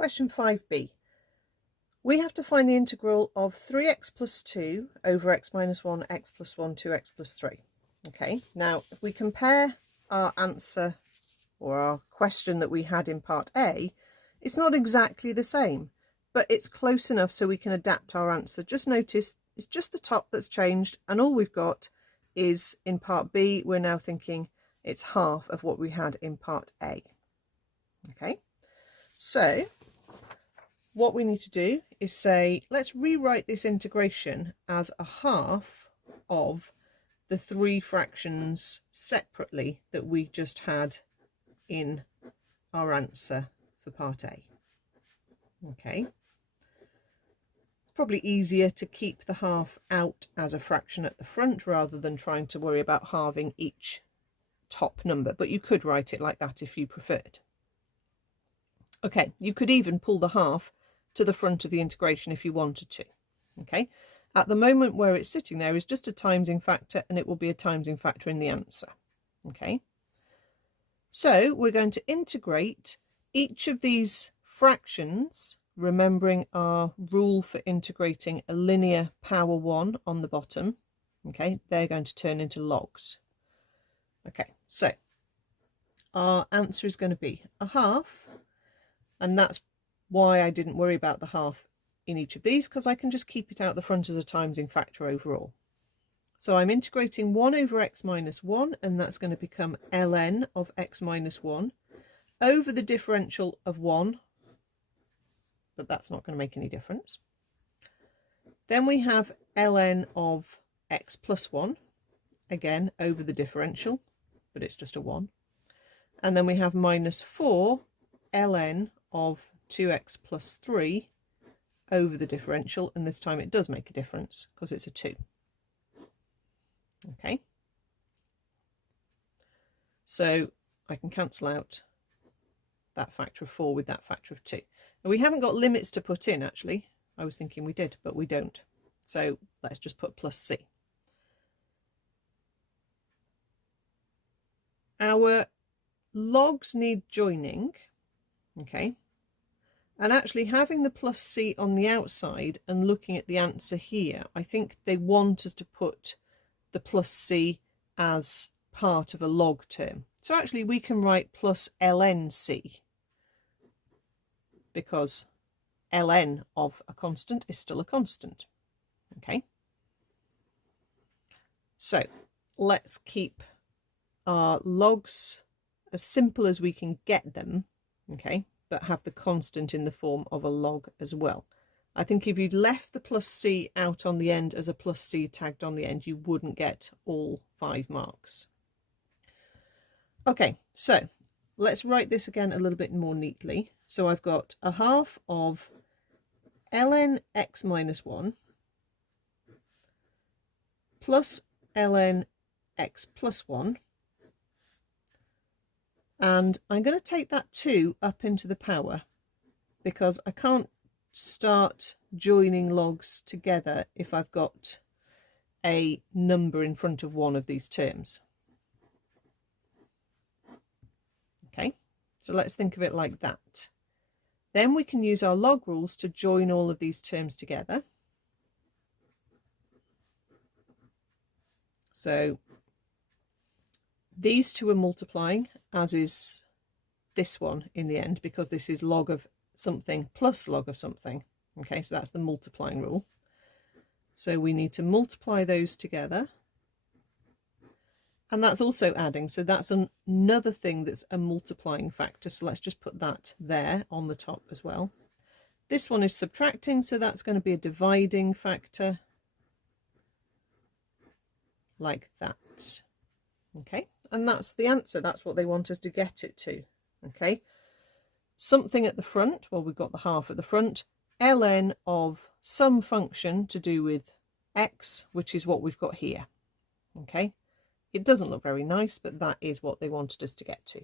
Question 5b. We have to find the integral of 3x plus 2 over x minus 1, x plus 1, 2x plus 3. Okay, now if we compare our answer or our question that we had in part A, it's not exactly the same, but it's close enough so we can adapt our answer. Just notice it's just the top that's changed, and all we've got is in part B, we're now thinking it's half of what we had in part A. Okay, so what we need to do is say, let's rewrite this integration as a half of the three fractions separately that we just had in our answer for part A. Okay, it's probably easier to keep the half out as a fraction at the front rather than trying to worry about halving each top number, but you could write it like that if you preferred. Okay, you could even pull the half to the front of the integration if you wanted to. Okay, at the moment where it's sitting there is just a timesing factor, and it will be a timesing factor in the answer. Okay, so we're going to integrate each of these fractions, remembering our rule for integrating a linear power 1 on the bottom. Okay, they're going to turn into logs. Okay, so our answer is going to be a half, and that's why I didn't worry about the half in each of these, because I can just keep it out the front as a timesing factor overall. So I'm integrating 1 over x minus 1, and that's going to become ln of x minus 1 over the differential of 1, but that's not going to make any difference. Then we have ln of x plus 1, again over the differential, but it's just a 1. And then we have minus 4 ln of 2x plus 3 over the differential, and this time it does make a difference because it's a 2. Okay, so I can cancel out that factor of 4 with that factor of 2. And we haven't got limits to put in, actually. I was thinking we did, but we don't. So let's just put plus c. Our logs need joining. Okay, and actually having the plus c on the outside and looking at the answer here, I think they want us to put the plus c as part of a log term. So actually we can write plus ln c, because ln of a constant is still a constant. Okay, so let's keep our logs as simple as we can get them. Okay, but have the constant in the form of a log as well. I think if you'd left the plus c out on the end as a plus c tagged on the end, you wouldn't get all 5 marks. Okay, so let's write this again a little bit more neatly. So I've got a half of ln x minus 1 plus ln x plus 1. And I'm going to take that 2 up into the power, because I can't start joining logs together if I've got a number in front of one of these terms. Okay, so let's think of it like that. Then we can use our log rules to join all of these terms together. So these two are multiplying, as is this one in the end, because this is log of something plus log of something. Okay, so that's the multiplying rule. So we need to multiply those together. And that's also adding, so that's another thing that's a multiplying factor. So let's just put that there on the top as well. This one is subtracting, so that's going to be a dividing factor, like that. Okay, and that's the answer. That's what they want us to get it to. Okay, something at the front, well, we've got the half at the front, ln of some function to do with x, which is what we've got here. Okay, it doesn't look very nice, but that is what they wanted us to get to.